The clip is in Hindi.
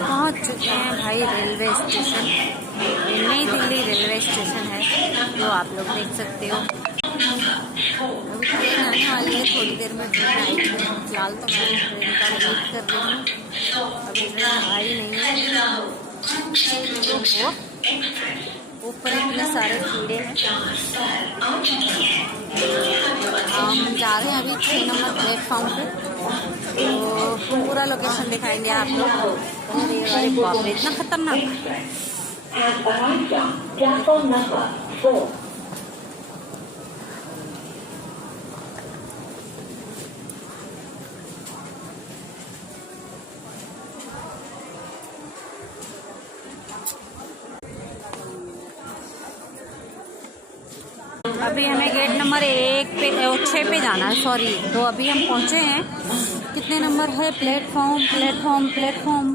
पहुंच चुके हैं भाई रेलवे स्टेशन। नई दिल्ली रेलवे स्टेशन है जो आप लोग देख सकते हो। अभी ट्रेन आने वाली है, थोड़ी देर में ट्रेन आएगी। फिलहाल तो मैं ट्रेन का वेट कर रही हूँ, अभी ट्रेन आई नहीं है। तो ऊपर इतने सारे कीड़े हैं। हम जा रहे हैं अभी 6 नंबर प्लेटफॉर्म पे, तो पूरा लोकेशन दिखाएंगे आप लोग। अरे बाप रे, इतना खतरनाक। अभी हमें गेट नंबर 6 पे जाना है, सॉरी। तो अभी हम पहुंचे हैं। कितने नंबर है प्लेटफॉर्म?